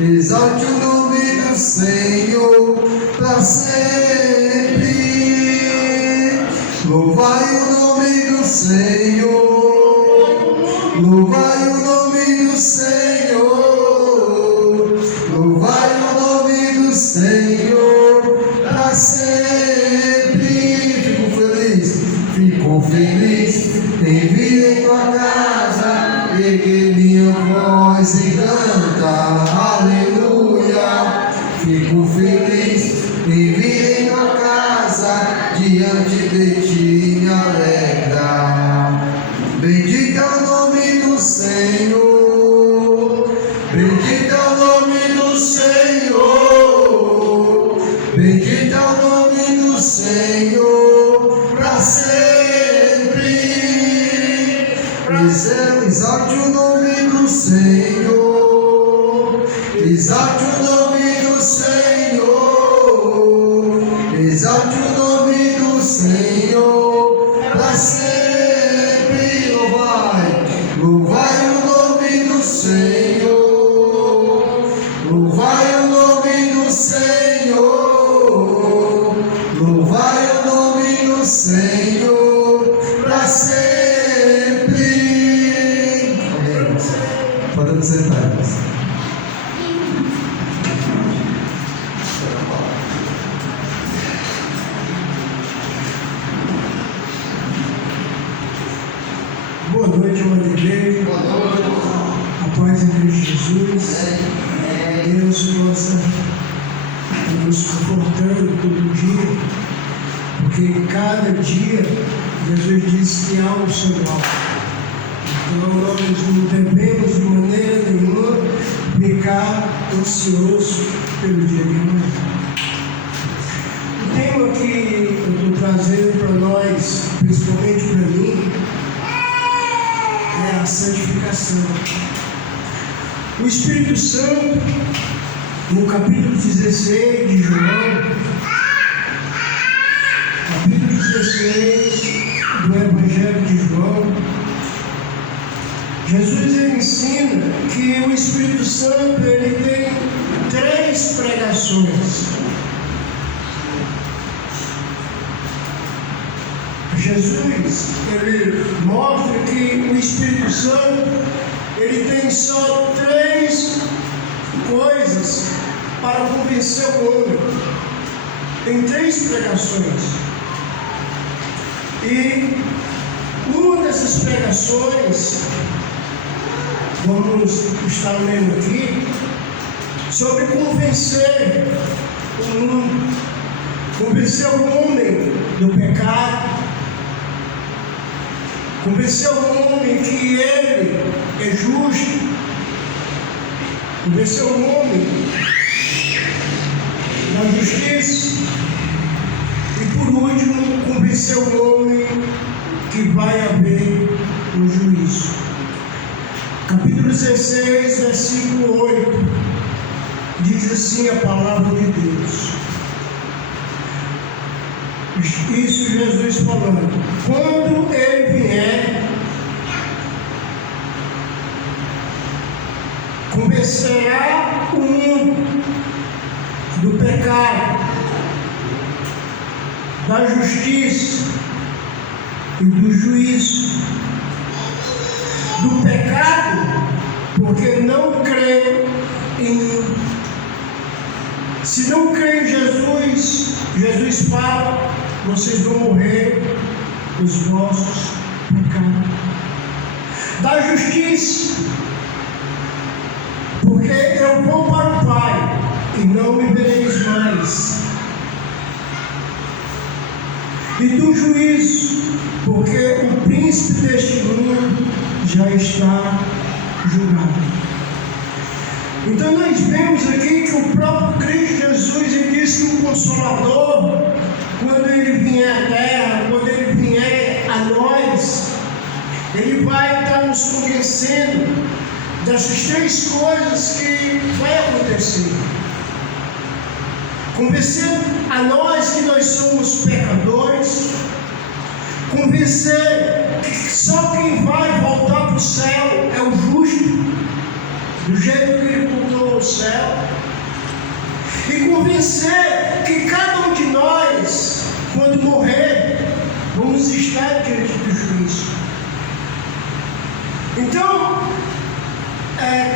Exalte o nome do Senhor para sempre. Louvai o nome do Senhor. Louvai o nome do Senhor. Louvai o nome do Senhor para sempre. Fico feliz em vir em tua casa, erguer minha voz e cantar, aleluia. Fico feliz em vir em tua casa, diante de ti me alegra. Bendito é o nome do Senhor, bendito é o nome do Senhor, bendito é o nome do Senhor para sempre. Exalte o nome do Senhor, exalte o nome do Senhor, exalte o nome do Senhor para sempre. Louvai o nome do Senhor, louvai o nome do Senhor, louvai o nome do Senhor para sempre. Podemos sentar. Boa noite, amada igreja. Boa noite. A paz em Cristo Jesus. Deus possa nos confortando todo dia, porque cada dia Jesus disse que há um Senhor. Então nós não devemos de maneira nenhuma ficar ansioso pelo dia de amanhã. O tema que eu estou trazendo para nós, principalmente para mim, é a santificação. O Espírito Santo, no capítulo 16 de João, capítulo 16 do Evangelho de João, Jesus ele ensina que o Espírito Santo ele tem 3 pregações. Jesus ele mostra que o Espírito Santo ele tem só 3 coisas para convencer o homem. Tem 3 pregações. E uma dessas pregações, vamos estar lendo aqui, sobre convencer o mundo, convencer o homem do pecado, convencer o homem que ele é justo, convencer o homem da justiça e, por último, convencer o homem que vai haver um juízo. Capítulo 16, versículo 8, diz assim a palavra de Deus. Isso Jesus falando. Quando ele vier, convencerá o mundo do pecado, da justiça e do juízo. Do pecado, porque não crê em mim. Se não crê em Jesus, Jesus fala, vocês vão morrer os vossos pecados. Da justiça, porque eu vou para o Pai e não me vereis mais. E do juízo, porque o príncipe deste mundo já está julgado. Então nós vemos aqui que o próprio Cristo Jesus ele disse que o Consolador, quando ele vier à terra, quando ele vier a nós, ele vai estar nos convencendo dessas 3 coisas que vai acontecer. Convencer a nós que nós somos pecadores, convencer que só quem vai voltar para o céu é o justo, do jeito que ele voltou ao céu, convencer que cada um de nós, quando morrer, vamos estar diante do juízo. Então,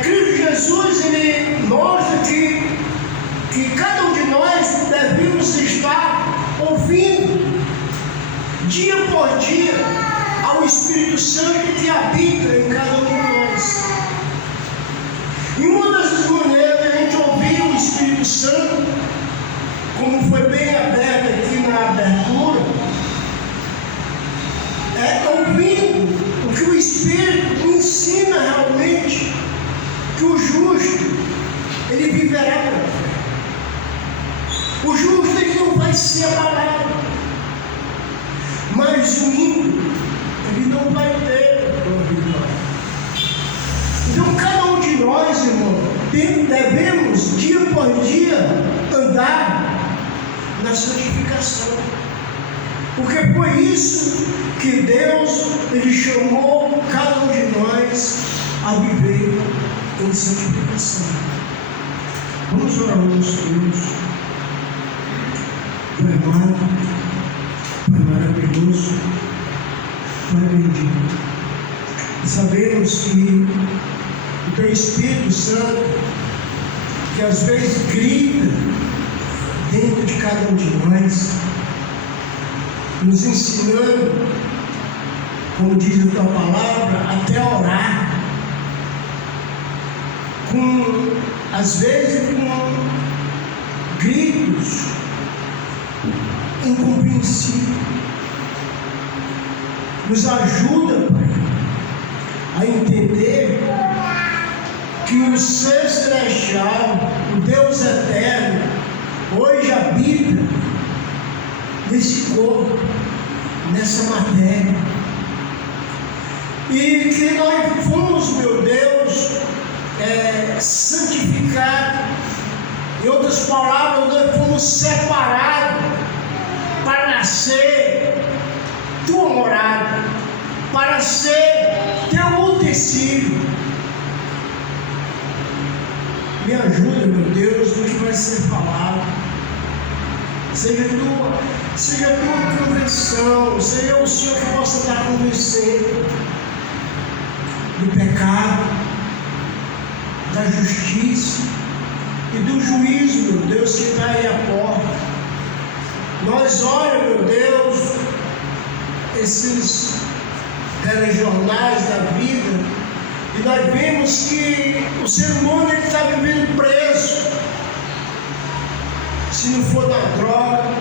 Cristo Jesus, ele mostra que cada um de nós devemos estar ouvindo, dia por dia, ao Espírito Santo que habita em cada um de nós. E uma das maneiras de a gente ouvir o Espírito Santo, como foi bem aberto aqui na abertura, é ouvindo o que o Espírito ensina realmente, que o justo, ele viverá pela fé. O justo, ele não vai ser abalado, mas o ímpio, ele não vai ter a vitória. Então, cada um de nós, irmão, devemos, dia por dia, andar na santificação. Porque foi isso que Deus, ele chamou cada um de nós a viver em santificação. Vamos orar uns Deus. Pai amado, Pai maravilhoso, Pai bendito. Sabemos que o Teu Espírito Santo, que às vezes grita dentro de cada um de nós, nos ensinando, como diz a Tua palavra, até orar, às vezes com gritos incompreensíveis. Nos ajuda, Pai, a entender que o Ser Celestial, o Deus Eterno, hoje habita nesse corpo, nessa matéria. E que nós fomos, meu Deus, santificados. Em outras palavras, nós fomos separados para ser tua morada, para ser teu utensílio. Me ajuda, meu Deus, no que vai ser falado. Seja tua convenção, seja o Senhor que possa estar convencendo do pecado, da justiça e do juízo, meu Deus, que está aí à porta. Nós olhamos, meu Deus, esses telejornais da vida, e nós vemos que o ser humano está vivendo preso. Se não for na droga,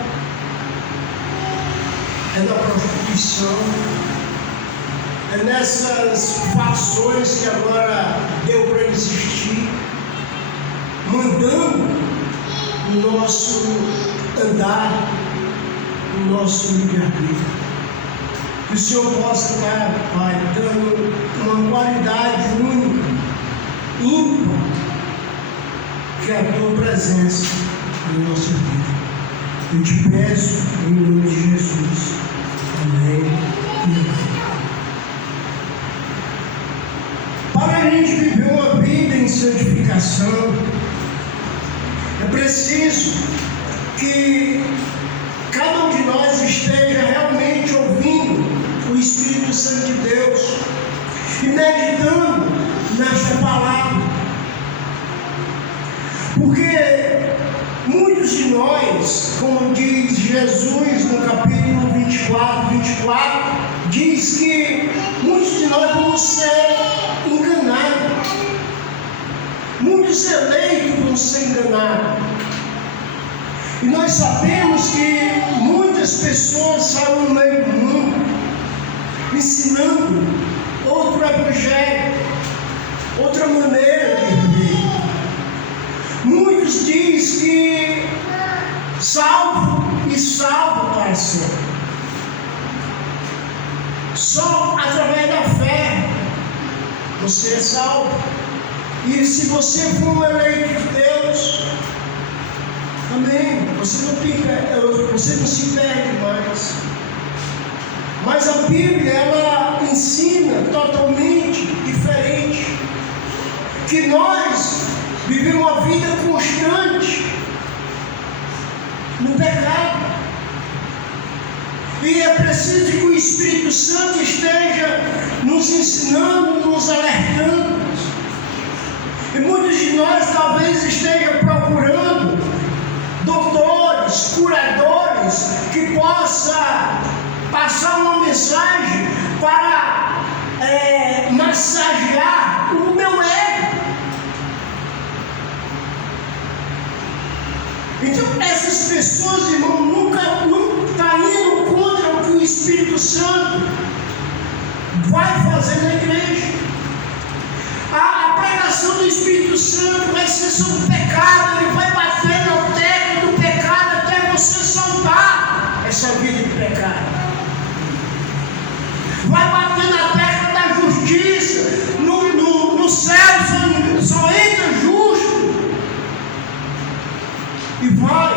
é na prostituição, é nessas fações que agora deu para existir, mandando o nosso andar, o nosso livre-arbítrio. Que o Senhor possa estar, Pai, dando uma qualidade única, ímpar, que é a Tua presença na nossa vida. Eu te peço em nome de Jesus. Amém e amém. Para a gente viver uma vida em santificação, é preciso que cada um de nós esteja realmente ouvindo o Espírito Santo de Deus e meditando nesta palavra. Porque muitos de nós, como diz Jesus no capítulo 24, diz que muitos de nós vão ser enganados. Muitos eleitos vão ser enganados. E nós sabemos que muitas pessoas saem no meio do mundo ensinando outro evangelho, outra maneira de viver. Muitos dizem que salvo para sempre. Só através da fé você é salvo. E se você for um eleito de Deus, amém, você não se perde mais. Mas a Bíblia, ela ensina totalmente diferente. Que nós vivemos uma vida constante no pecado. E é preciso que o Espírito Santo esteja nos ensinando, nos alertando. E muitos de nós talvez estejam procurando doutores, curadores, que possa passar uma mensagem para massagear o meu ego. Então essas pessoas, irmão, nunca estão indo contra o que o Espírito Santo vai fazer na igreja. A pregação do Espírito Santo vai ser sobre o pecado. Ele vai bater no teto do pecado até você soltar essa vida de pecado. Vai bater na tecla da justiça. No céu só entra justo. E vai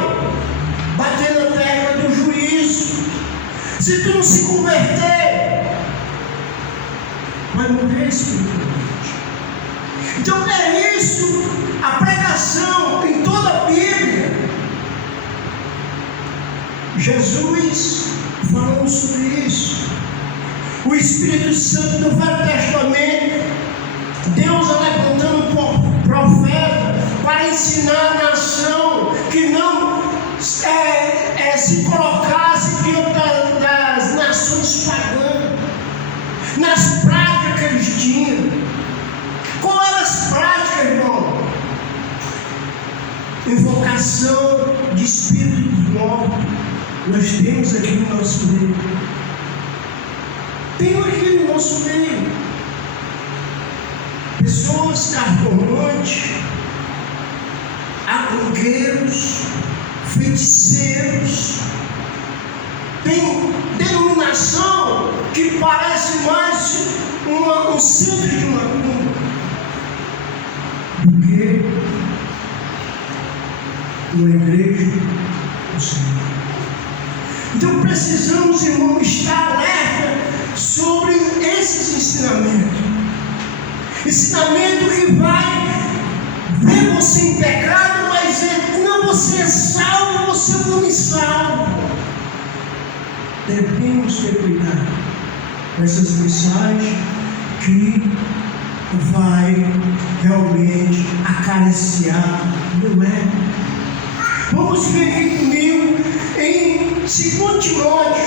bater na tecla do juízo. Se tu não se converter, vai morrer espiritualmente. Então é isso, a pregação em toda a Bíblia. Jesus falando sobre isso. O Espírito Santo no Velho Testamento, Deus levantando um profeta para ensinar a nação que não se colocasse diante das nações pagãs, nas práticas que eles tinham. Qual eram as práticas, irmão? Invocação de espíritos mortos. Nós temos aqui no nosso meio. Temos aqui no nosso meio pessoas cartomantes, agogueiros, feiticeiros. Tem denominação que parece mais um centro de macumba do que uma igreja do Senhor. Então precisamos, irmão, estar alerta sobre esses ensinamentos. Ensinamento que vai ver você em pecado, mas não, você é salvo, você não é salvo. Devemos ter cuidado com essas mensagens que vai realmente acariciar, não é? Vamos ver aqui comigo em 2 Timóteo.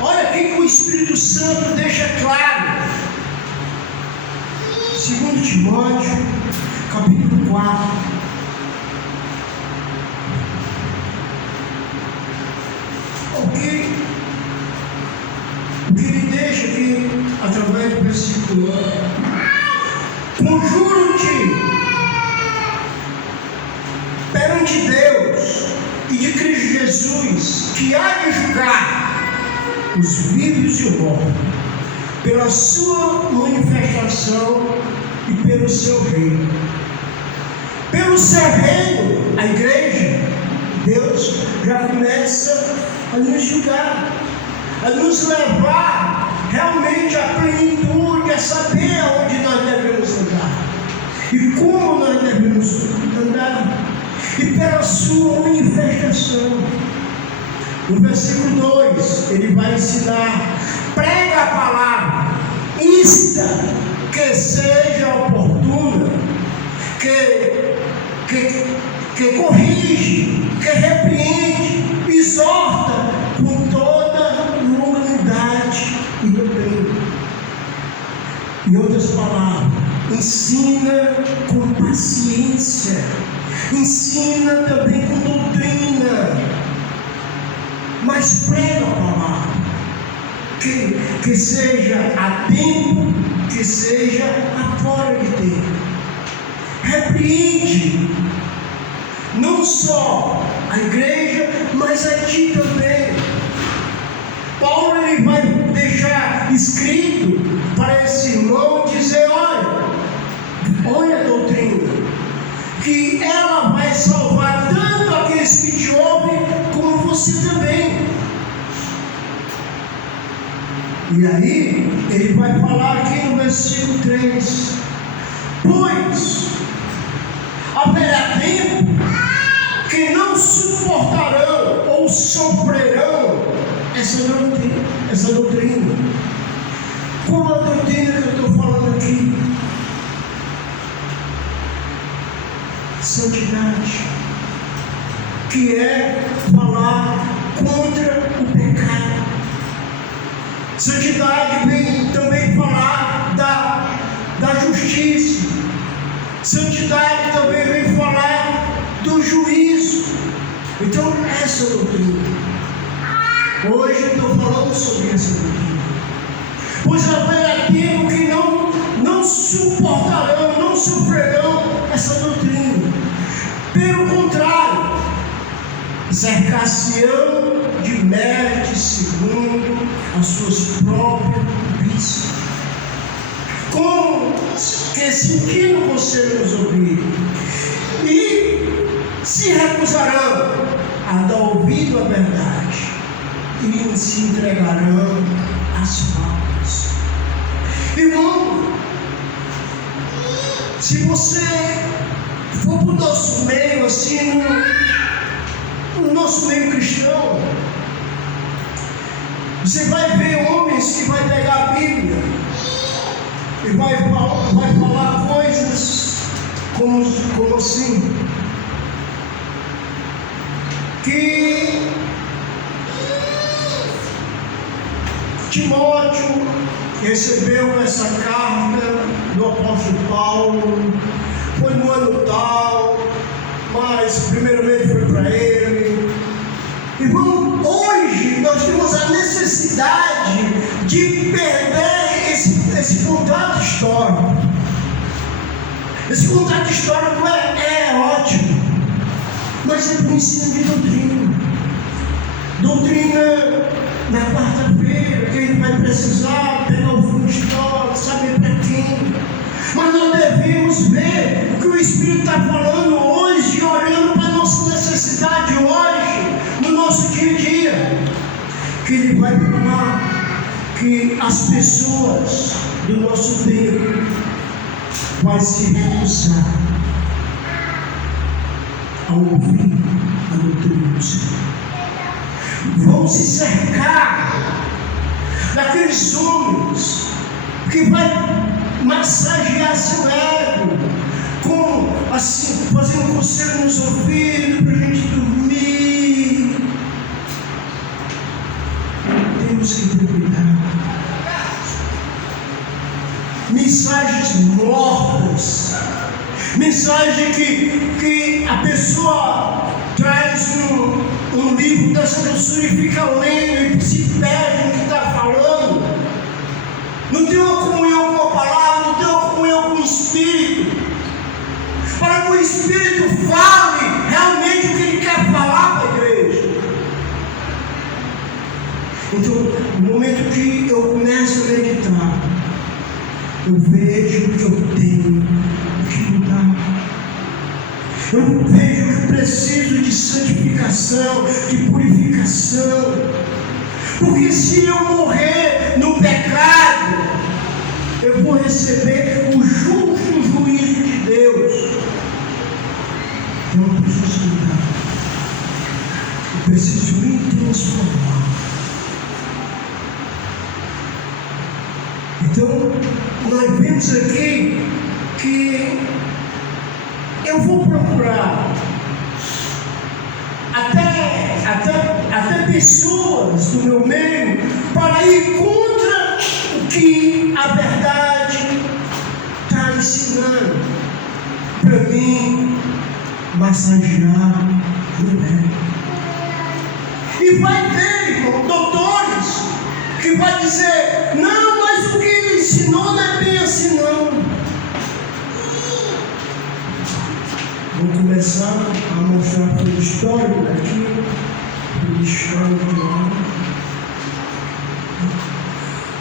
Olha aqui que o Espírito Santo deixa claro. 2 Timóteo, capítulo 4. O que ele deixa aqui através do versículo 1. Conjuro-te perante Deus e de Cristo Jesus, que há de julgar os vivos e os mortos, pela sua manifestação e pelo seu reino. Pelo seu reino, a igreja, Deus já começa a nos julgar, a nos levar realmente à plenitude, a saber aonde nós devemos andar e como nós devemos andar, e pela sua manifestação. No versículo 2, ele vai ensinar: prega a palavra, insta, que seja oportuna, que corrige, que repreende, exorta com toda humanidade e doutrina. Em outras palavras, ensina com paciência, ensina também com doutrina, mas prega a palavra, que seja a tempo, que seja a fora de tempo. Repreende não só a igreja, mas a ti também. Paulo ele vai deixar escrito para esse irmão dizer: olha a doutrina, que ela vai salvar tanto aqueles que te ouvem, como você também. E aí, ele vai falar aqui no versículo 3: pois haverá tempo que não suportarão sofrerão essa doutrina. Qual a doutrina que eu estou falando aqui? Santidade, que é falar contra o pecado. Santidade vem também falar da justiça. Santidade também vem falar do juízo. Então, essa é a doutrina. Hoje eu estou falando sobre essa doutrina. Pois haverá tempo que não suportarão, não sofrerão essa doutrina. Pelo contrário, cercar-se-ão de mestres segundo as suas próprias vícios, como que sentindo o conselho nos ouvidos, e se recusarão a dar ouvido à verdade, e se entregarão às fábulas. Irmão, se você for para o nosso meio, assim, no nosso meio cristão, você vai ver homens que vai pegar a Bíblia e vai falar coisas como assim, que Timóteo recebeu essa carta do apóstolo Paulo, foi no ano tal, mas primeiramente foi para ele. Irmão, hoje nós temos a necessidade de perder esse contrato histórico. Esse contrato histórico é ótimo, mas é por ensino de doutrina. Doutrina na quarta-feira, que ele vai precisar pegar o fundo histórico, saber para quem. Mas nós devemos ver o que o Espírito está falando hoje, olhando para a nossa necessidade hoje, no nosso dia a dia. Que ele vai falar que as pessoas do nosso tempo vão se recusar a ouvir a doutrina do Senhor. Vão se cercar daqueles homens que vai massagear seu ego, como assim, fazendo conselho nos ouvidos para a gente dormir. Temos que ter cuidado. Mensagens mortas, mensagem que a pessoa traz um livro dessa doçura e fica lendo e se perde no que está falando. Não tem uma comunhão com a palavra, não tem uma comunhão com o Espírito, para que o Espírito fale realmente o que ele quer falar para a igreja. Então, no momento que eu começo a meditar, eu vejo que eu tenho que mudar. Eu vejo que preciso de santificação, de purificação. Porque se eu morrer no pecado, eu vou receber o justo juízo de Deus. Então eu preciso mudar. Eu preciso me transformar. Então, nós vemos aqui que eu vou procurar até pessoas do meu meio para ir contra o que a verdade está ensinando para mim massagear meu ego. E vai ter, irmão, doutores que vai dizer, não, mas o que ele ensinou não é bem assim não. Vou começar a mostrar pelo histórico daqui, pelo histórico do ano.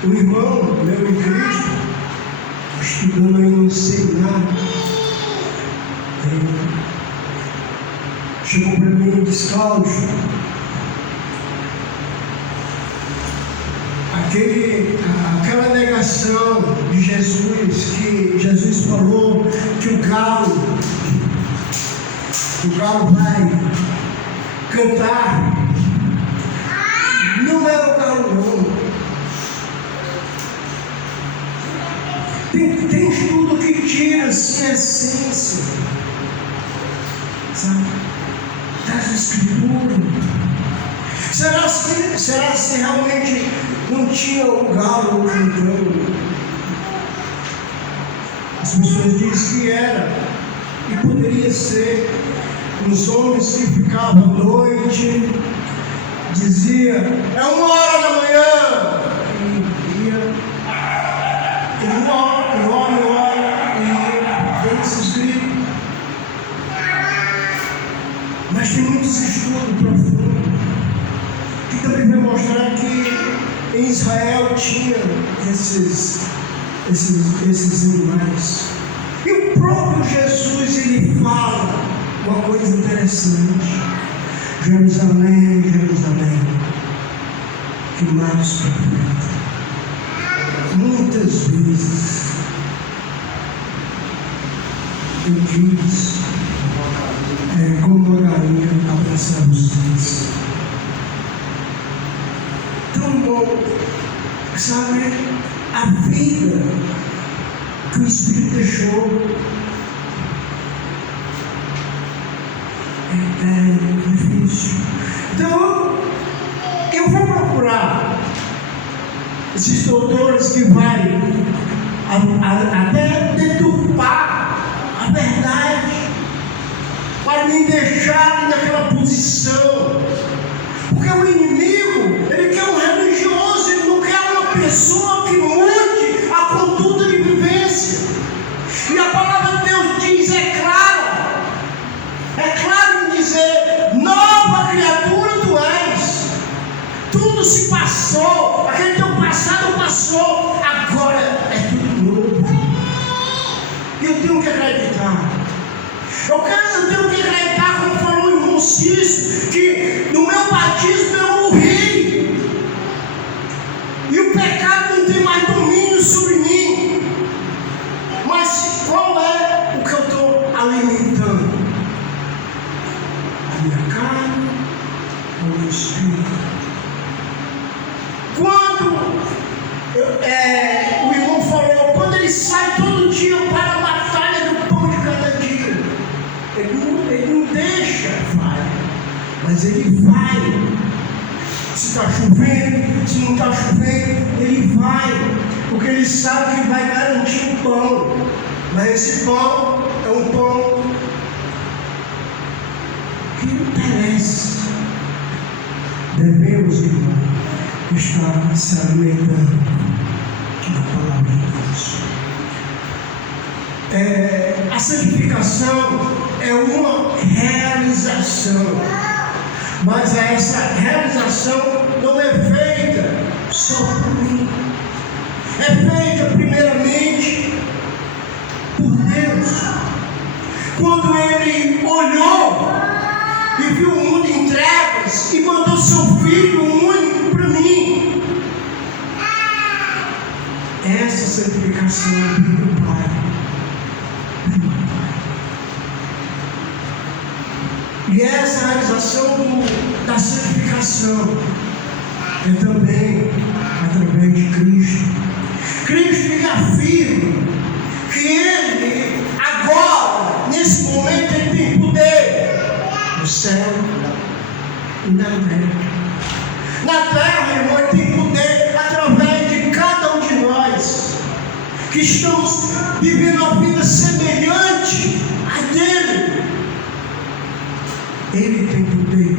O irmão, meu em Cristo, estudando aí no seminário, chegou para mim e disse, Cláudio, aquela negação de Jesus, que Jesus falou que o galo vai cantar Não é o galo, não. Tem estudo que tira assim, a essência, sabe, das escrituras. Será se realmente não tinha um galo cantando? As pessoas dizem que era, e poderia ser. Os homens que ficavam à noite diziam: é 1h da manhã, e ia, e uma hora, e tem esses gritos. Mas tem muitos estudos profundos que também vai mostrar que em Israel tinha esses animais. E o próprio Jesus, ele fala uma coisa interessante: Jerusalém, Jerusalém, que matas os profetas. Muitas vezes eu disse, como a galinha abraçar os cães. Tão bom, sabe, a vida que o Espírito deixou é difícil. Então, eu vou procurar esses doutores que vai até deturpar a verdade, para me deixarem naquela posição. Porque o inimigo, ele quer um religioso, ele não quer uma pessoa que mude a conduta de vivência. E a palavra de Deus diz, é claro em dizer: nova criatura tu és. Tudo se passou, aquele teu passado passou, agora é tudo novo. E eu tenho que acreditar. Eu tenho que acreditar, como falou o irmão Cício, que no meu batismo eu morri. E o pecado não tem mais domínio sobre mim. Mas qual é o que eu estou alimentando? A minha carne ou o meu espírito? Quando o irmão falou, quando ele sai todo dia para a batalha do pão de cada dia, ele não deixa, mas ele vai. Se está chovendo, se não está chovendo, ele vai, porque ele sabe que vai garantir o pão. Mas esse pão é um pão que não perece. Devemos, irmão, estar se alimentando da palavra de Deus. A santificação é uma realização, mas essa realização não é feita só por mim, é feita primeiramente por Deus. Quando Ele olhou e viu o mundo em trevas e mandou seu Filho único para mim, essa santificação é do Pai. E essa realização da santificação é também através de Cristo. Cristo que afirma que Ele, agora, nesse momento, Ele tem poder no céu e na terra. Na terra, irmão, Ele tem poder através de cada um de nós, que estamos vivendo uma vida semelhante a dele. Ele tem poder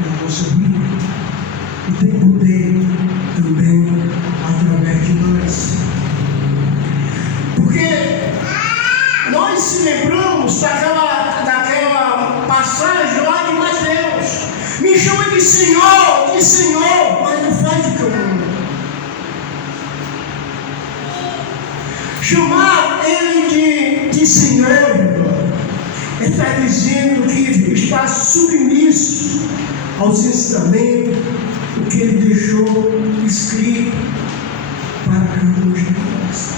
na nossa vida e tem poder também através de nós. Porque nós se lembramos daquela passagem lá de Mateus: me chama de Senhor, mas não faz o que eu mando. Chamar Ele de Senhor, irmão, Ele está dizendo que está submisso aos ensinamentos, o que Ele deixou escrito para cada um de nós.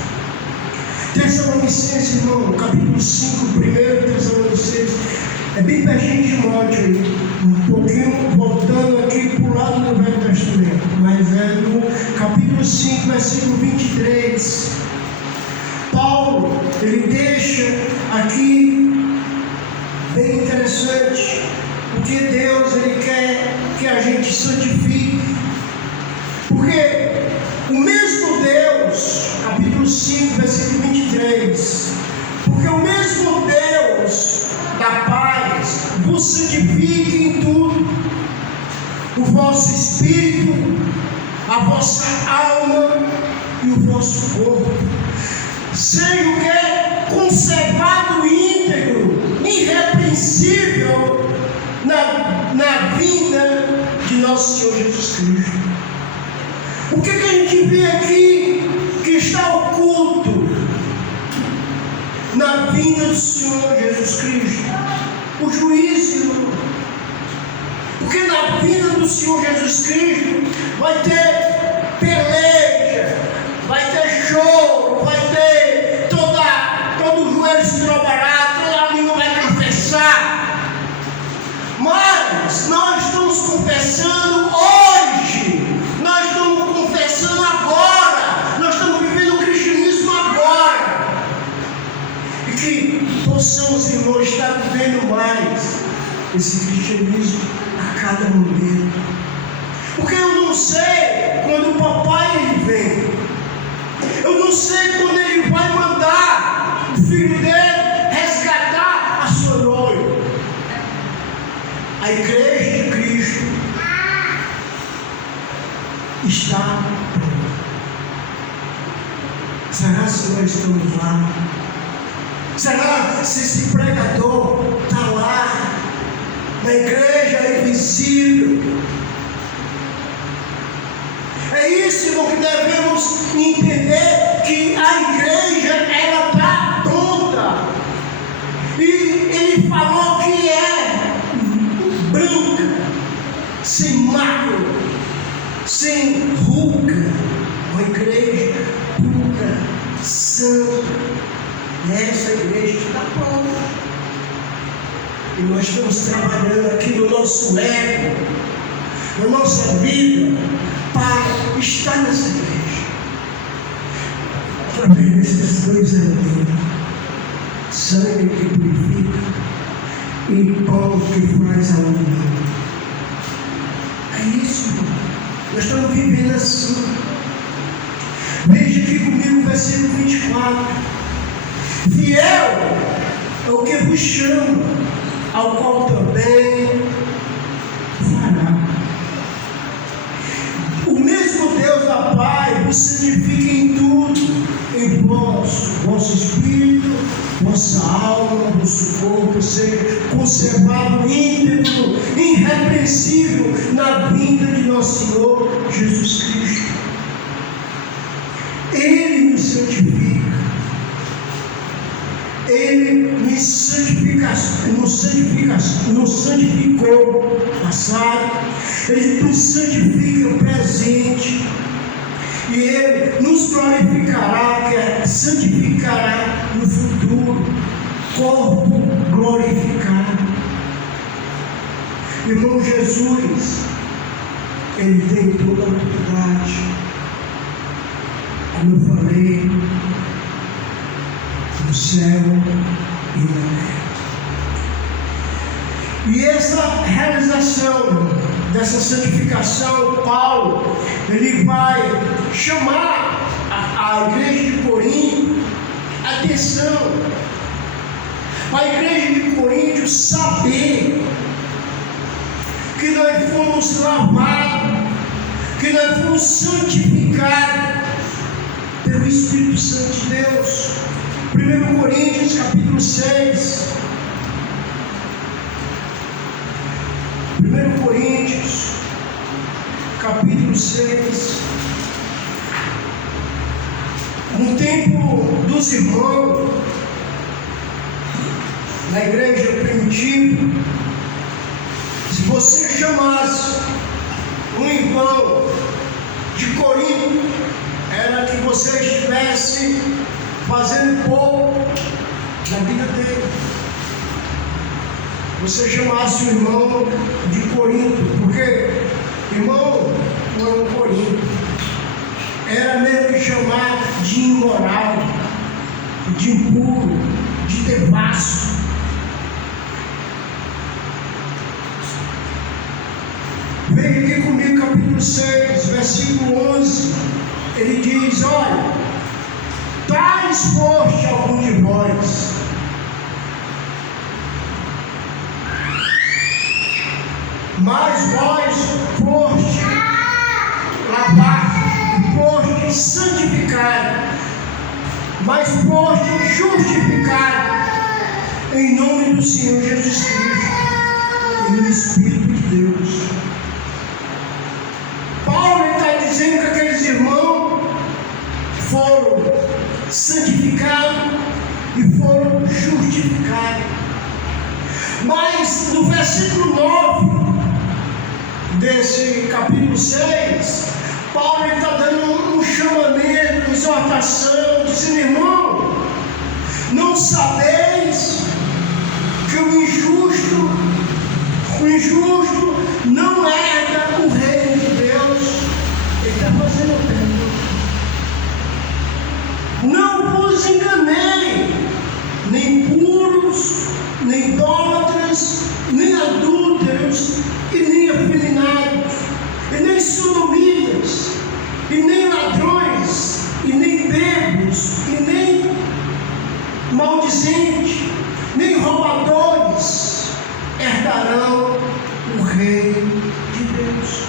Tessalonicenses, irmão, capítulo 5, 1 Tessalonicenses, É bem pertinho de Timóteo aí, um pouquinho voltando aqui para o lado do Velho Testamento, mas é no capítulo 5, versículo 23. Paulo, ele deixa aqui bem interessante, porque Deus, ele quer que a gente santifique, porque o mesmo Deus, capítulo 5, versículo 23, porque o mesmo Deus da paz vos santifique em tudo, o vosso espírito, a vossa alma e o vosso corpo, seja o que? Conservado íntegro, irrepreensível na vinda de nosso Senhor Jesus Cristo. O que a gente vê aqui que está oculto na vinda do Senhor Jesus Cristo? O juízo, irmão. Porque na vinda do Senhor Jesus Cristo vai ter peleja, vai ter choro, vai ter todo o joelho se dobrará, toda a língua vai confessar. Mas nós estamos confessando hoje, nós estamos confessando agora, nós estamos vivendo o cristianismo agora. E que possamos, irmãos, estar vivendo mais esse cristianismo a cada momento. Porque eu não sei quando o papai ele vem, eu não sei quando ele vai mandar o filho dele resgatar a sua noiva. A igreja de Cristo está pronta. Será se nós estamos lá? Será se esse pregador está lá na igreja invisível? É isso, irmão, que devemos entender, que a igreja ela está pronta. E ele falou que é branca, sem mácula, sem ruga, uma igreja pura, santa. Essa igreja está pronta. E nós estamos trabalhando aqui no nosso ego, na nossa vida, para estar nessa igreja. Através desses dois elementos: sangue que purifica e pão que faz a união. É isso, irmão. Nós estamos vivendo assim. Veja aqui comigo o versículo 24. Fiel é o que vos chama, ao qual também fará. O mesmo Deus da paz vos santifica em tudo, em vosso espírito, vossa alma, vosso corpo, seja conservado íntegro, irrepreensível na vinda de nosso Senhor Jesus Cristo. Ele nos santifica. Ele nos santificou passado, Ele nos santifica presente, e Ele nos glorificará, que é santificará no futuro, corpo glorificado. Irmão, Jesus, Ele tem toda a autoridade, como eu falei, no céu e na terra. E essa realização dessa santificação, Paulo, ele vai chamar a igreja de Corinto a atenção, a igreja de Corinto saber que nós fomos lavados, que nós fomos santificados pelo Espírito Santo de Deus. 1 Coríntios capítulo 6. 1 Coríntios capítulo 6. No tempo dos irmãos, na igreja primitiva, se você chamasse um irmão de Corinto, era que você estivesse fazendo pouco na vida dele. você chamasse o irmão de Corinto, porque irmão não é um Corinto, era mesmo que chamar de imoral, de impuro, de devasso. Veja aqui comigo, capítulo 6, versículo 11. Ele diz: olha, está exposto algum de vós, mas vós foste lavado, foste santificado, mas foste justificado em nome do Senhor Jesus Cristo e no Espírito de Deus. Paulo está dizendo que aqueles irmãos foram santificados e foram justificados. Mas no versículo 9 desse capítulo 6, Paulo está dando um chamamento, uma exortação, dizendo: irmão, não sabeis que o injusto não herda o reino de Deus. Ele está fazendo o tempo. Não vos enganei, nem puros, nem idólatras, nem adúlteros, e nem afeminados, e nem sodomitas, e nem ladrões, e nem bêbados, e nem maldizentes, nem roubadores herdarão o reino de Deus.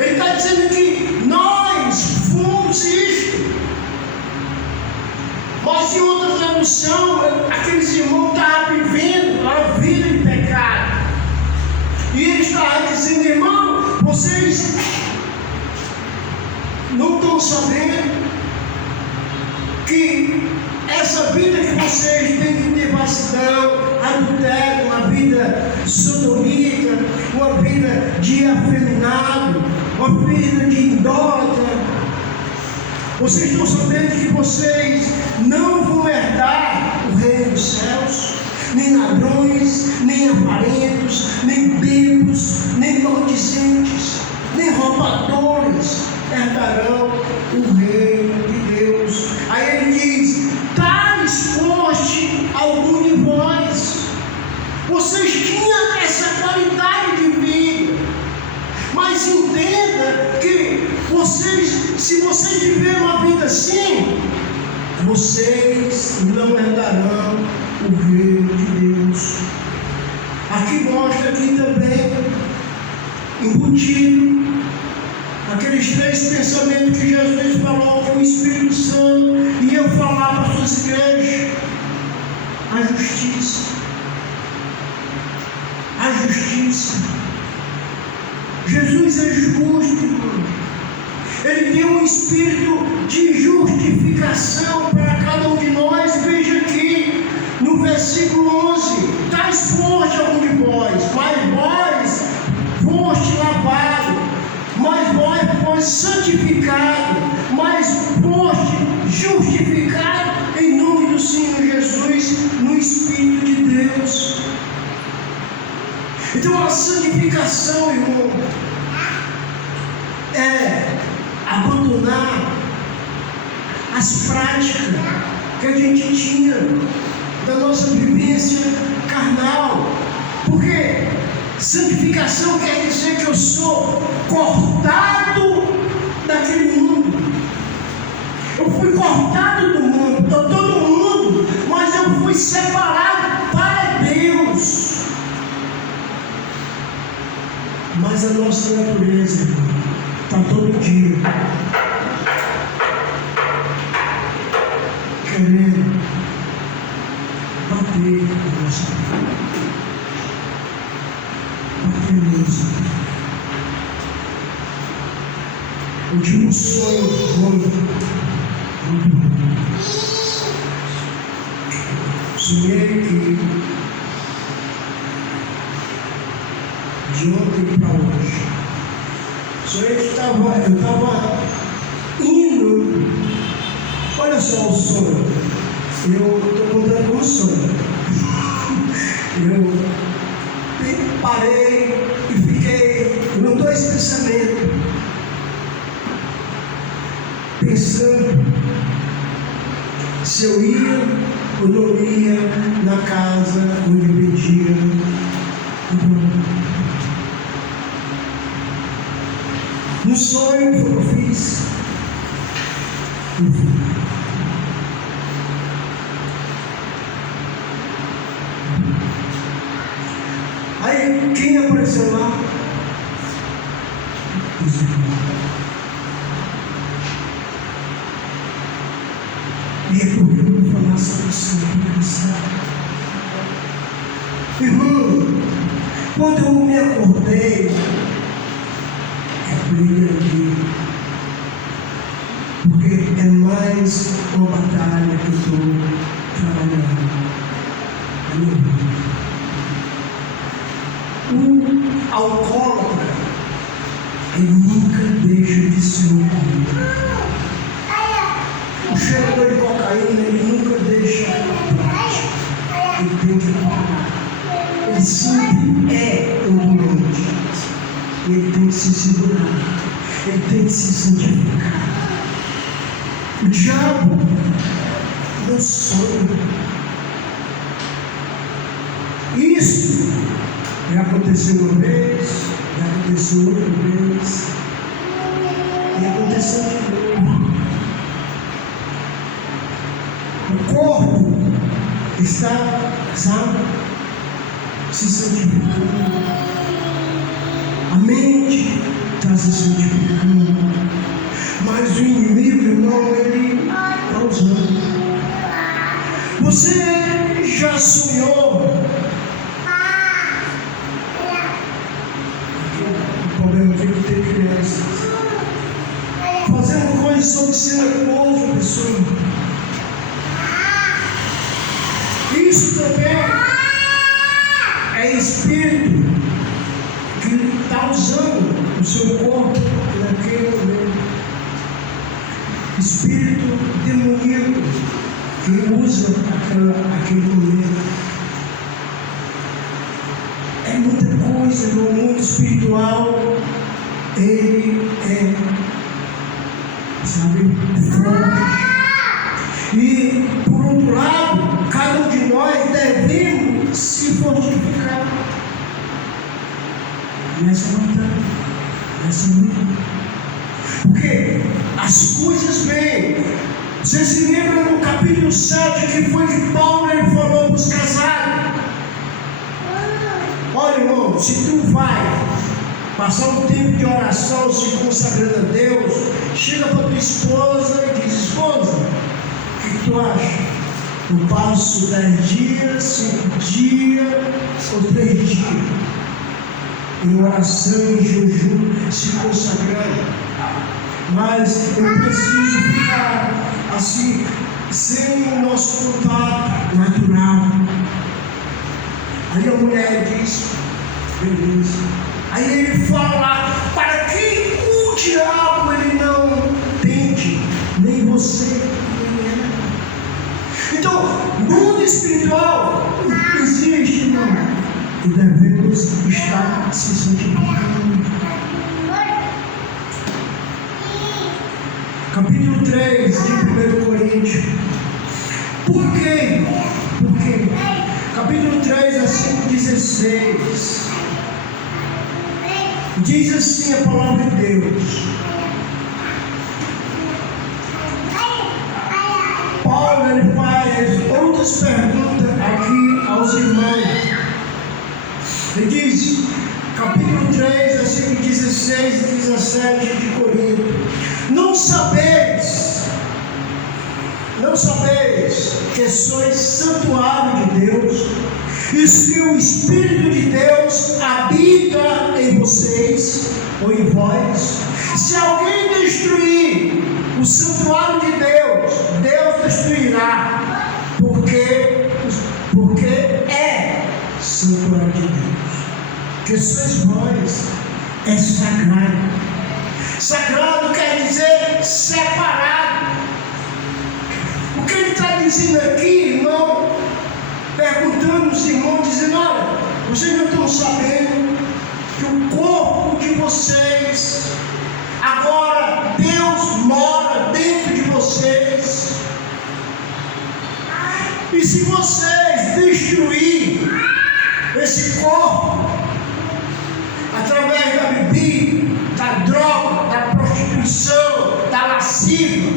Ele está dizendo que nós fomos isto. Mas em outra tradução, aqueles irmãos estavam vivendo a vida de pecado. E ele está dizendo: irmão, vocês não estão sabendo que essa vida que vocês têm de devassidão, adultério, uma vida sodomita, uma vida de afeminado, uma vida de idólatra, vocês estão sabendo que vocês não vão herdar o reino dos céus? Nem ladrões, nem avarentos, nem bêbados, nem maldizentes, nem roubadores herdarão o reino de Deus. Aí ele diz: tais foste algum de vós. Vocês tinham essa qualidade de vida, mas entenda que se vocês viverem uma vida assim, vocês não herdarão o reino de Deus. Aqui mostra aqui também embutido aqueles três pensamentos que Jesus falou com o Espírito Santo e eu falar para as suas igrejas: a justiça. A justiça. Jesus é justo, irmão. Ele tem um espírito de justificação para cada um de nós. Veja aqui no versículo 11: tais foste algum de vós, mas vós foste lavado, mas vós foste santificado, mas foste justificado em nome do Senhor Jesus no Espírito de Deus. Então a santificação, irmão, é abandonar as práticas que a gente tinha da nossa vivência carnal. Porque santificação quer dizer que eu sou cortado daquele mundo. Eu fui cortado do mundo, estou todo mundo, mas eu fui separado para Deus. Mas a nossa natureza, irmão, está todo dia querendo bater na nossa vida, bater mesmo. Eu tive um sonho muito ruim. Sonhei que de ontem para hoje, sonhei que eu estava indo. Olha só o sonho. Eu estou contando como sonho. parei e fiquei com dois pensamentos, pensando se eu ia ou não ia na casa onde vendia o pão. No sonho que eu fiz, eu fui. Aí quem apareceu lá? Os irmãos. E é porque eu vou falar sobre o Senhor cansado. Irmão, quando eu me acordei, eu falei ali, porque é mais uma batalha que eu estou trabalhando. O alcoólatra, ele nunca deixa de ser um alcoólatra. O cheirador de cocaína, ele nunca deixa a prática. Ele tem que parar. Ele sempre é um doente. Ele tem que se segurar. Ele tem que se santificar. O diabo não sonha. Isso já aconteceu uma vez, já aconteceu outra vez, e aconteceu de novo. O corpo está, sabe, se santificando. A mente está se santificando. Mas o inimigo, irmão, ele está usando. Você já sonhou? O problema aqui é que tem crianças fazendo coisas sob cena com outra pessoa. Isso também é espírito que está usando o seu corpo naquele momento. Espírito demoníaco que usa aquele momento. É muita coisa no mundo espiritual. Ele é, sabe, forte. E, por outro lado, cada um de nós devemos se fortificar nessa batalha, nessa luta. Porque as coisas vêm. Você se lembra no capítulo 7 que foi que Paulo ele falou para os casados? Olha, irmão, se tu vai passar um tempo de oração se consagrando a Deus, chega para tua esposa e diz: esposa, o que tu acha? Eu passo 10 dias, 5 dias ou 3 dias em oração, em jejum, se consagrando. Mas eu preciso ficar assim, sem o nosso contato natural. Aí a mulher diz: beleza. Aí ele fala: para que o diabo ele não tente, nem você, nem ela. Então, mundo espiritual não existe, não. E devemos estar se santificando. Capítulo 3 de 1 Coríntios. Por quê? Porque capítulo 3, versículo 16. Diz assim a palavra de Deus. Paulo ele faz outras perguntas aqui aos irmãos. Ele diz, capítulo 3, versículo 16 e 17 de Coríntios: não sabeis que sois santuário de Deus, e que o Espírito de Deus habita em vocês, ou em vós? Se alguém destruir o santuário de Deus, Deus destruirá, porque é santuário de Deus. Que sois vós, é sagrado. Sagrado quer dizer separado. O que ele está dizendo aqui, irmão, perguntando os irmãos, dizendo: olha, vocês não estão sabendo de vocês. Agora Deus mora dentro de vocês. E se vocês destruírem esse corpo através da bebida, da droga, da prostituição, da lascívia,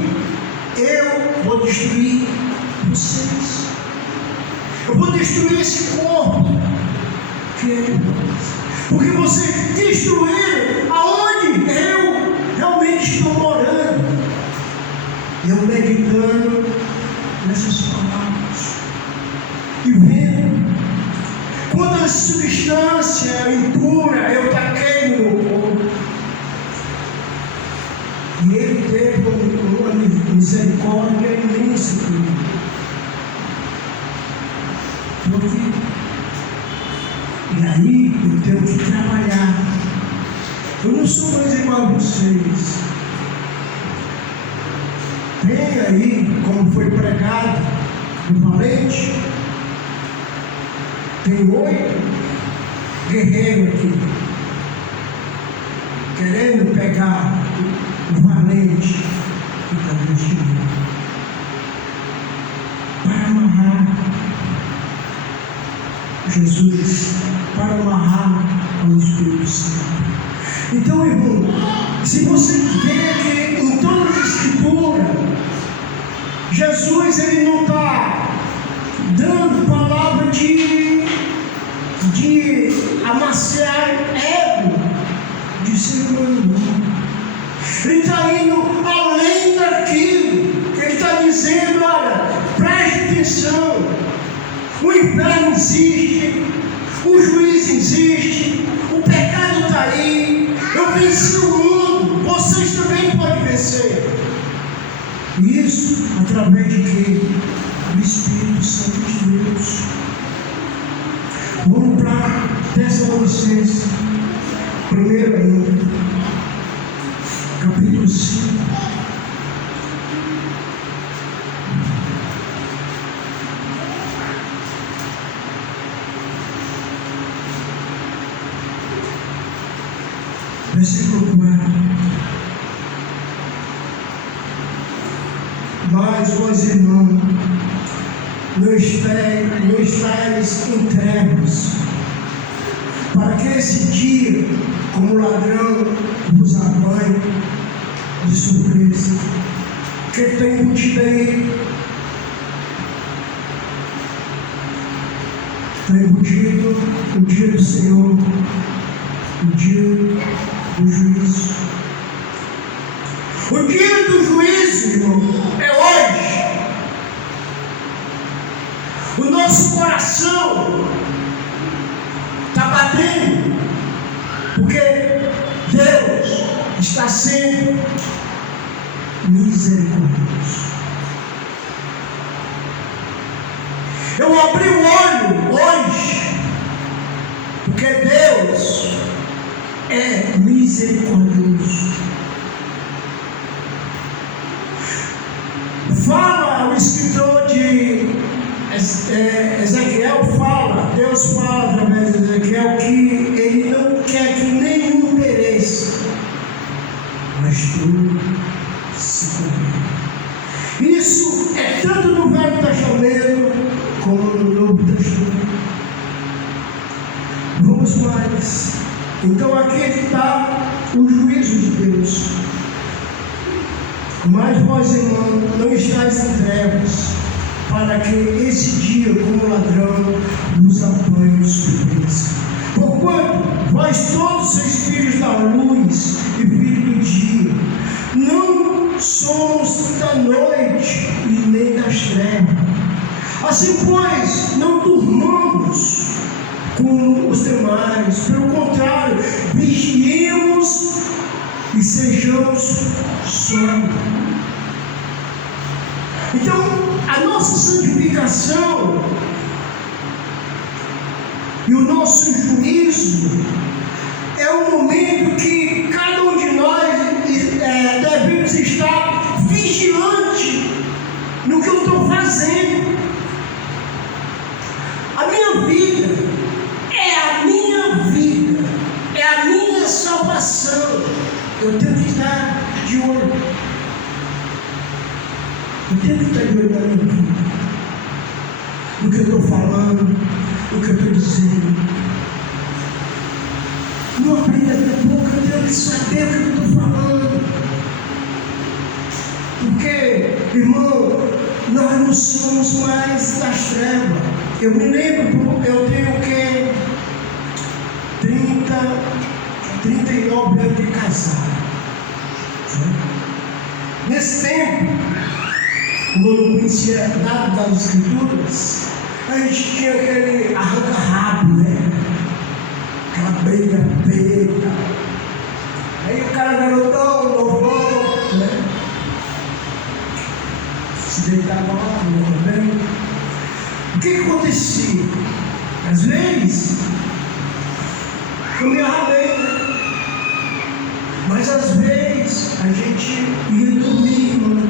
eu vou destruir vocês. Eu vou destruir esse corpo que é de nós. Porque vocês destruíram aonde eu realmente estou morando. Eu meditando nessas palavras e vendo quantas substâncias impuras eu taquei no meu corpo. E ele teve uma misericórdia imensa comigo. E aí eu tenho que trabalhar. Eu não sou mais igual a vocês. Tem aí, como foi pregado no Valente, tem 8 guerreiros aqui, querendo pegar o Valente que está vestido para amarrar Jesus, para amarrar ao Espírito Santo. Então, irmão, se você vê que em todas as escrituras, Jesus ele não está dando palavra de amaciar ego de ser humano. Ele está indo além daquilo. Ele está dizendo, olha, preste atenção. O inferno existe, o juiz existe, o pecado está aí. Eu venci o mundo, vocês também podem vencer. Isso através de quê? Do Espírito Santo de Deus. Vamos para Tessalonicenses, primeiro ainda, capítulo 5. Versículo 4. Mas, vós irmãos, não estáis em trevas, para que esse dia, como ladrão, vos apanhe de surpresa. Que tem embutido aí? Está embutido o dia do Senhor, o dia do juízo. O dia do juízo, irmão, é hoje. O nosso coração está batendo, porque Deus está sendo misericordioso. Eu abri o olho hoje, porque Deus é misericordioso. Fala o escritor de Ezequiel, Deus fala através de Ezequiel que ele não quer que nenhum pereça, mas tudo se cumpra. Isso é tanto no Velho Testamento como no Novo Testamento. Vamos mais. Então aqui está o juízo de Deus. Mas vós, irmãos, não estáis em trevas, para que esse dia, como ladrão, nos apanhe de surpresa. Porquanto vós todos sois filhos da luz e filhos do dia, não somos da noite e nem das trevas. Assim, pois, não durmamos como os demais, pelo contrário, vigiemos e sejamos sóbrios. Então, a nossa santificação e o nosso juízo é um momento que cada um de nós devemos estar vigilante no que eu estou fazendo. A minha vida é a minha salvação. eu tenho que estar de olho. Eu tenho que estar de olho na minha vida, no que eu estou falando, no que eu estou dizendo. Não abrir a minha boca, eu tenho que saber o que eu estou falando. Porque, irmão, nós não somos mais das trevas. Eu me lembro, eu tenho o quê? 39 anos de casado. Nesse tempo, quando eu não conhecia nada das escrituras, a gente tinha aquele arranca-rabo, né? Aquela briga feia. Aí o cara garotão, novão, né? Se deitava lá, não também. O que acontecia? Às vezes, eu me arrabei, né? Mas às vezes a gente ia dormir, mano,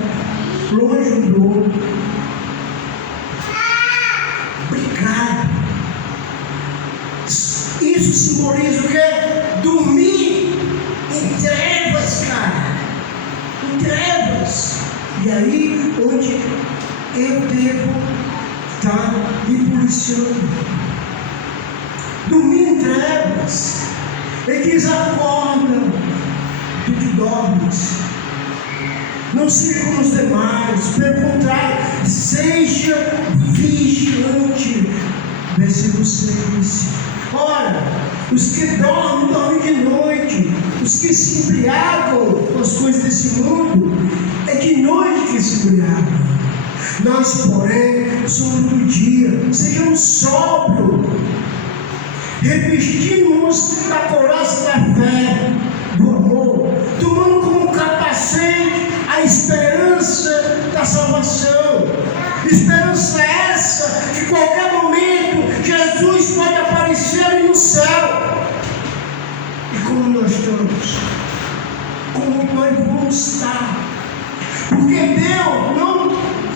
longe um do outro. Brigado. Isso simboliza o quê? Dormir em trevas, cara. Em trevas. E aí onde eu devo estar me policiando. Dormir em trevas. Eles acordam, tu que dormes. Não seja como os demais, pelo contrário, seja vigilante. Versículo 6. Ora, os que dormem, dormem de noite. Os que se embriagam com as coisas desse mundo, é de noite que se embriagam. Nós, porém, somos do dia. Sejamos sóbrios. Revestimos da couraça da fé, do amor, tomando como capacete a esperança da salvação. Esperança essa que, em qualquer momento, Jesus pode aparecer no céu. E como nós estamos? Como nós vamos estar? Porque Deus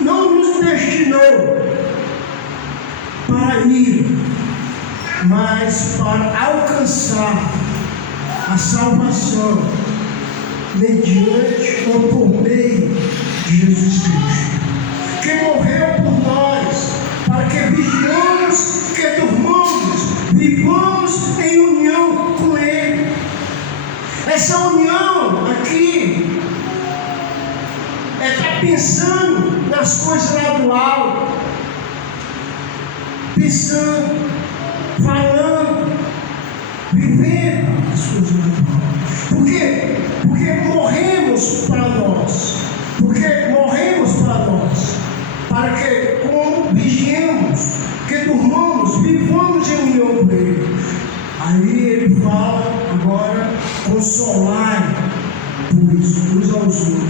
não nos destinou para ir, mas para alcançar a salvação mediante ou por meio de Jesus Cristo, que morreu por nós, para que vigiamos, que durmamos, vivamos em união com Ele. Essa união aqui é estar pensando nas coisas lá do alto, pensando, falando, vivendo as coisas naturais. Por quê? Porque morremos para nós. Porque morremos para nós. Para que, como vigiemos, que durmamos, vivamos em união com Ele. Aí ele fala agora, consolar por isso, uns aos outros.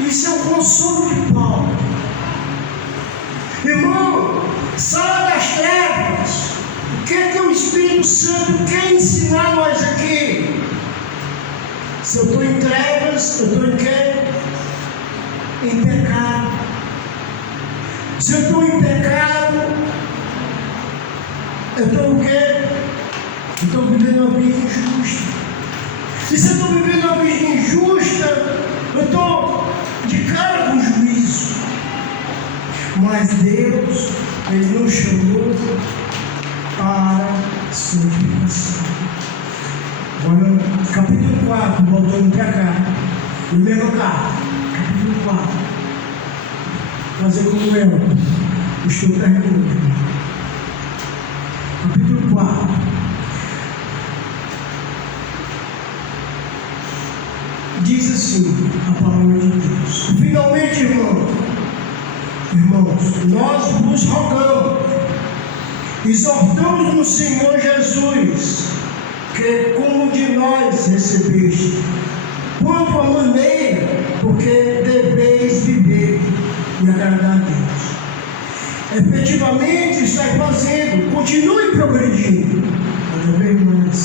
Isso é o consolo de Paulo. Irmão, saia das trevas. O que é que o Espírito Santo quer ensinar nós aqui? Se eu estou em trevas, eu estou em quê? Em pecado. Se eu estou em pecado, eu estou o quê? Eu estou vivendo uma vida injusta. E se eu estou vivendo uma vida injusta, eu estou de cara com o juízo. Mas Deus, Ele nos chamou para santificação. Agora, capítulo 4, voltando para cá, no mesmo carro, capítulo 4. Fazer como eu estou terminando. Capítulo 4. Diz assim a palavra de Deus. Finalmente, irmãos, nós vos rogamos, exortamos no Senhor Jesus, que como de nós recebeste, quanto a maneira, porque deveis viver e agradar a Deus. Efetivamente estáis fazendo, continue progredindo. Olha bem, irmãos.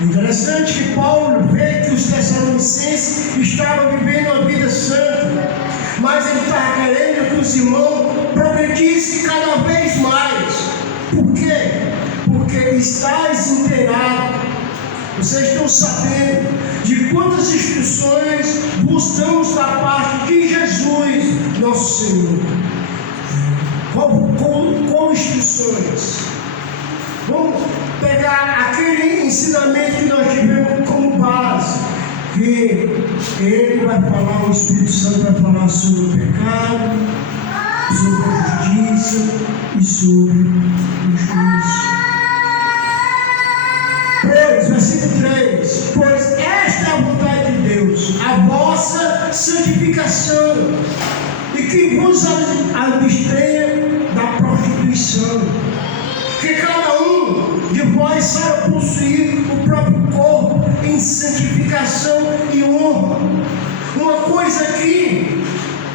É interessante que Paulo vê que os tessalonicenses estavam vivendo uma vida santa, mas ele estava querendo que os irmãos progredissem cada vez mais. Por quê? Porque estáis inteirados Vocês estão sabendo de quantas instruções buscamos da parte de Jesus, nosso Senhor. Qual instruções? Vamos pegar aquele ensinamento que nós tivemos como base, que ele vai falar, o Espírito Santo vai falar sobre o pecado, sobre a justiça e sobre o juízo. Versículo 3: pois esta é a vontade de Deus, a vossa santificação, e que vos abstenha da prostituição, que cada um de vós saiba possuir o próprio corpo em santificação e honra. Uma coisa que,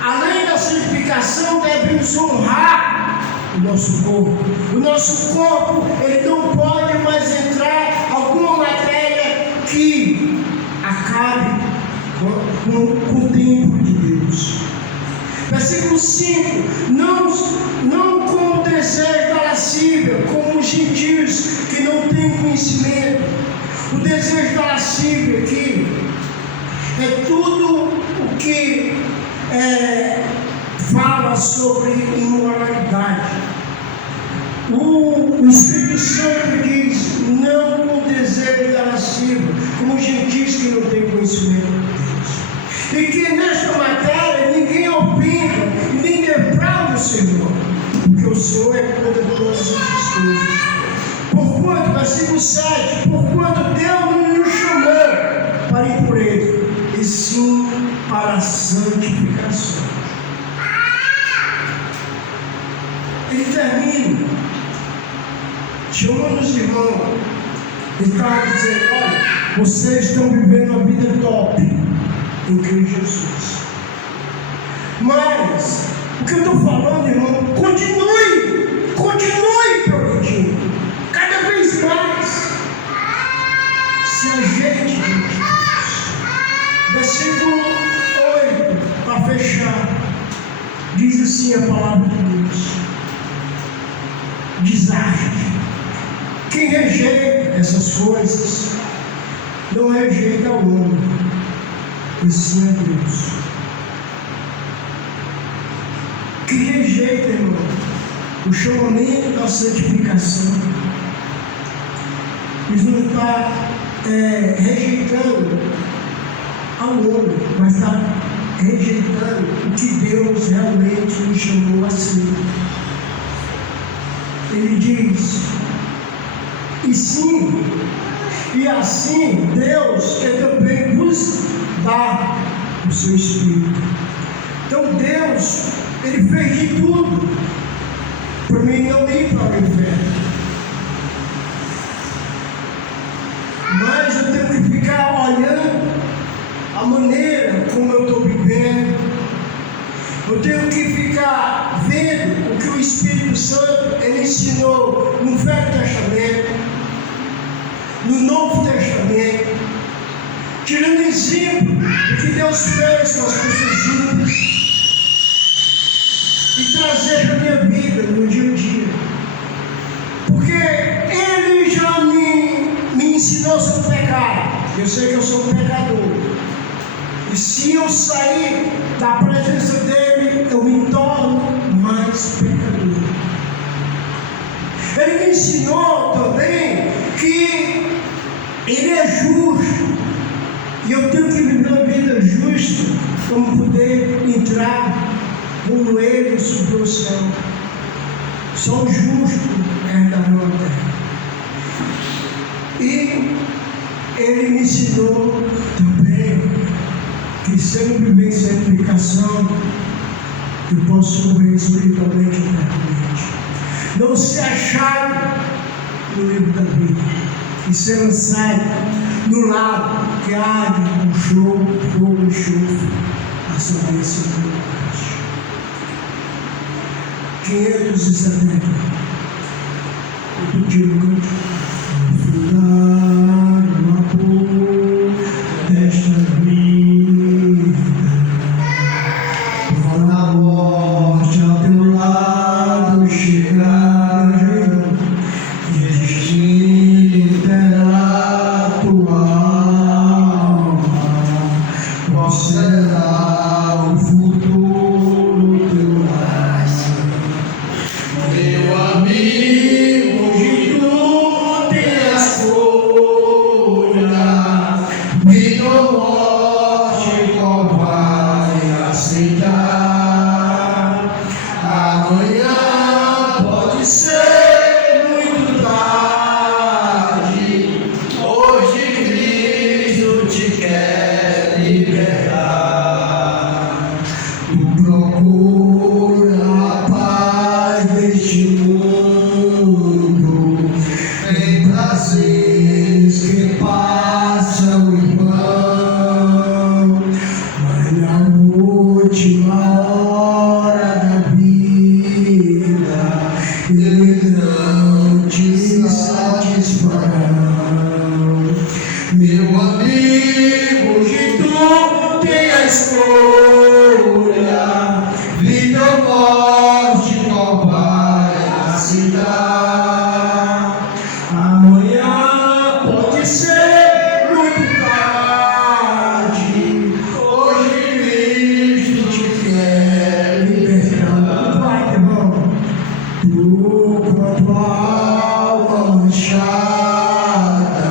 além da santificação, devemos honrar o nosso corpo. O nosso corpo, ele não pode mais entrar alguma matéria que acabe com o templo de Deus. Versículo 5: não com o desejo da lascívia, como os gentios que não têm conhecimento. O desejo da lascívia aqui é tudo o que fala sobre imoralidade. O Espírito Santo diz: não com o desejo da lascívia, como os gentios que não têm conhecimento de Deus. E que nesta matéria ninguém ofenda, nem deprave o Senhor, porque o Senhor é contra todas essas coisas. Porquanto, versículo 7, porquanto Deus não nos chamou para a impureza, e sim para a santificação. Ele termina chamando os irmãos, ele está dizendo: olha, vocês estão vivendo uma vida top em Cristo Jesus. Mas o que eu estou falando, irmão, continue progredindo, cada vez mais. Se ajeite de Deus. Versículo 8, para fechar, diz assim a palavra de Deus: desarte. Quem rejeita essas coisas não rejeita o homem, e sim a Deus. Quem rejeita, irmão, o chamamento da santificação, ele não está rejeitando ao homem, mas está rejeitando o que Deus realmente nos chamou a ser. Ele diz: e sim, e assim Deus quer também nos dar o seu Espírito. Então Deus, ele fez de tudo para mim não ir para o inferno. Mas eu tenho que ficar olhando a maneira como eu estou vivendo. Eu tenho que ficar vendo o que o Espírito Santo ele ensinou no Velho Testamento, no Novo Testamento, tirando exemplo do que Deus fez com as pessoas juntas, e trazer para a minha vida no dia a dia. Porque Ele já me ensinou sobre pecado. Eu sei que eu sou um pecador. E se eu sair da presença dele, eu me torno mais pecador. Ele me ensinou também que ele é justo. E eu tenho que viver uma vida justa para poder entrar com ele sobre o céu. Só o justo herdará a terra. E ele me ensinou também que se eu não viver em santificação, eu posso morrer espiritualmente e eternamente. Não ser achado no livro da vida e ser lançado no lago que arde com fogo e enxofre, a saber se não 570. Eu tiro o canto. No amor desta vida, quando a morte ao teu lado chegar, e existir terá tua prazeres que passam em vão, mas na última hora da vida eles não te satisfarão. Meu amigo, que tu tem a escolha, vida ou morte, qual vai aceitar? Amanhã pode ser muito tarde, hoje Cristo te quer libertar. Vai, irmão, tu com a tua alma manchada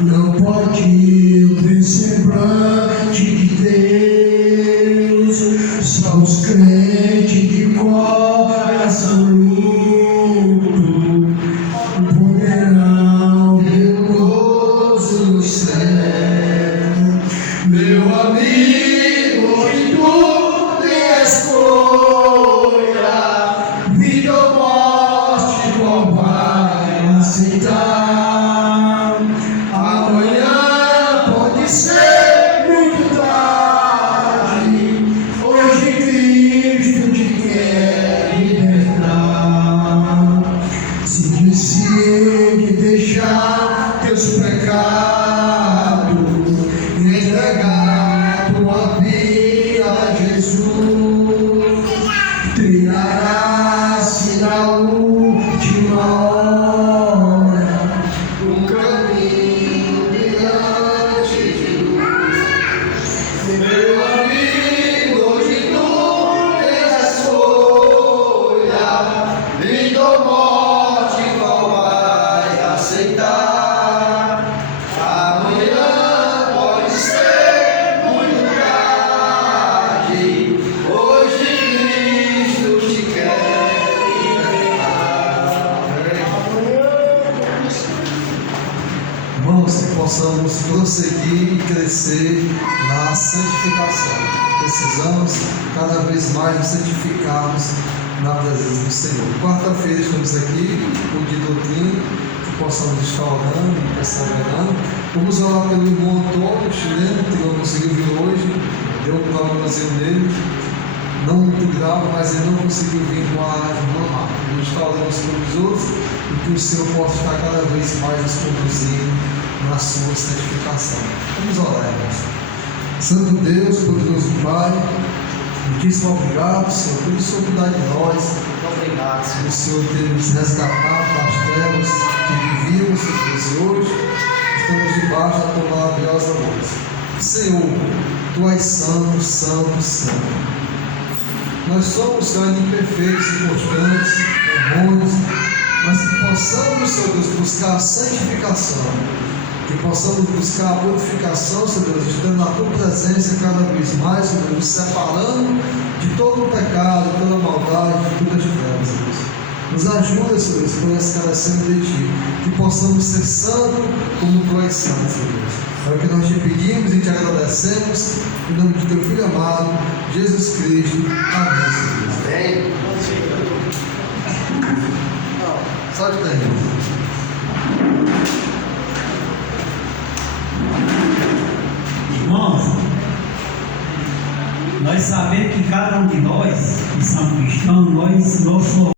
não pode ver semblante de Deus. Só os crentes de coração limpo poderão ver o gozo do céu. Meu amigo, que tu tem a escolha, vida ou morte, qual vai aceitar? Amanhã pode ser muito tarde, hoje Cristo te quer libertar. Se decide deixar teus pecados e entregar tua vida a Jesus, trilhará-se na última hora um caminho brilhante de luz. Meu amigo, hoje tu tens a escolha, vida ou morte, qual vai aceitar? Amanhã pode ser muito tarde, hoje Cristo te quer libertar. Irmãos, que possamos prosseguir e crescer na santificação. Precisamos cada vez mais nos santificarmos na presença do Senhor. Quarta-feira estamos aqui, o de doutrina, que possamos estar orando e perseverando. Vamos orar pelo irmão Antônio, chileno, que não conseguiu vir hoje, deu um problemazinho nele, não muito grave, mas ele não conseguiu vir com a irmã Marta. Vamos estar orando pelos outros e que o Senhor possa estar cada vez mais nos conduzindo na sua santificação. Vamos orar, irmãos. Santo Deus, poderoso Pai, muitíssimo obrigado, Senhor, pelo Senhor cuidar de nós. Obrigado, O Senhor ter nos resgatado das trevas que vivíamos, Senhor, e hoje estamos debaixo da tua maravilhosa luz. Senhor, tu és santo, santo, santo. Nós somos, Senhor, imperfeitos, inconstantes, errôneos, mas que possamos, Senhor Deus, buscar a santificação, que possamos buscar a purificação, Senhor Deus, estando na tua presença cada vez mais, Senhor Deus, nos separando de todo o pecado, de toda a maldade, de todas as trevas, Senhor Deus. Nos ajuda, Senhor Deus, por esse carecendo de ti, que possamos ser santos como tu és santo, Senhor Deus. É o que nós te pedimos e te agradecemos, em nome de teu Filho amado, Jesus Cristo. Amém, Senhor Deus. Amém. Solte daí. Irmãos, nós sabemos que cada um de nós, que somos cristãos, nós somos